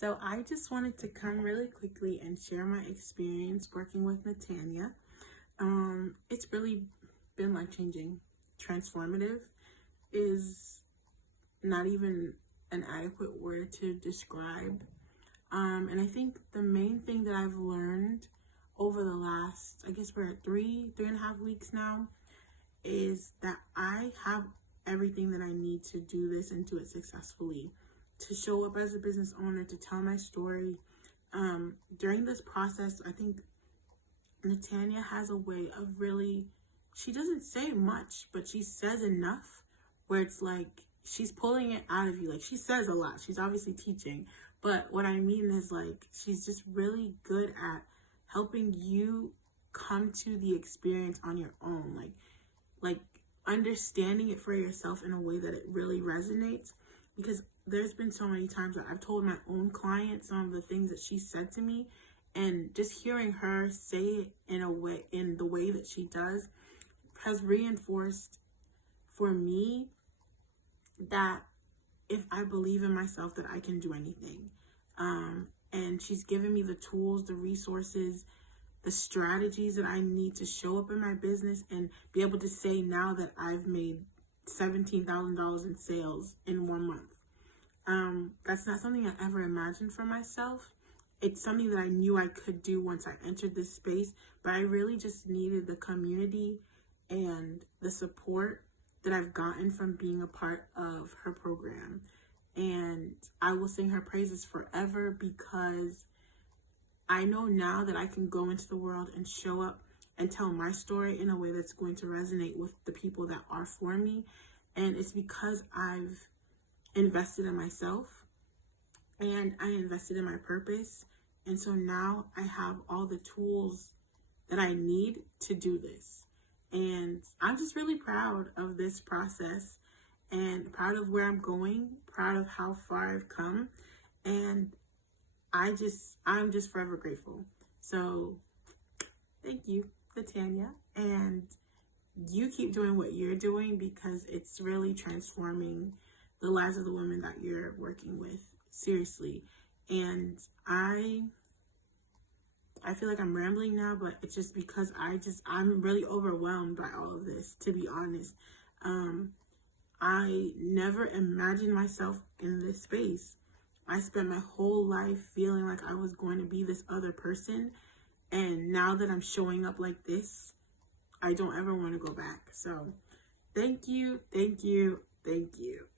So I just wanted to come really quickly and share my experience working with Natanya. It's really been life-changing. Transformative is not even an adequate word to describe. And I think the main thing that I've learned over the last, I guess we're at 3.5 weeks now, is that I have everything that I need to do this and do it successfully, to show up as a business owner, to tell my story. During this process, I think Natanya has a way of really, she doesn't say much, but she says enough where it's like she's pulling it out of you. Like, she says a lot. She's obviously teaching, but what I mean is, like, she's just really good at helping you come to the experience on your own. Like understanding it for yourself in a way that it really resonates, because there's been so many times that I've told my own clients some of the things that she said to me, and just hearing her say it in the way that she does has reinforced for me that if I believe in myself, that I can do anything. And she's given me the tools, the resources, the strategies that I need to show up in my business and be able to say now that I've made $17,000 in sales in 1 month. That's not something I ever imagined for myself. It's something that I knew I could do once I entered this space, but I really just needed the community and the support that I've gotten from being a part of her program. And I will sing her praises forever, because I know now that I can go into the world and show up and tell my story in a way that's going to resonate with the people that are for me. And it's because I've invested in myself and I invested in my purpose. And so now I have all the tools that I need to do this. And I'm just really proud of this process and proud of where I'm going, proud of how far I've come. And I'm just forever grateful. So thank you, Natanya. And you keep doing what you're doing, because it's really transforming the lives of the women that you're working with, seriously. And I feel like I'm rambling now, but it's just because I'm really overwhelmed by all of this, to be honest. I never imagined myself in this space. I spent my whole life feeling like I was going to be this other person. And now that I'm showing up like this, I don't ever want to go back. So thank you, thank you, thank you.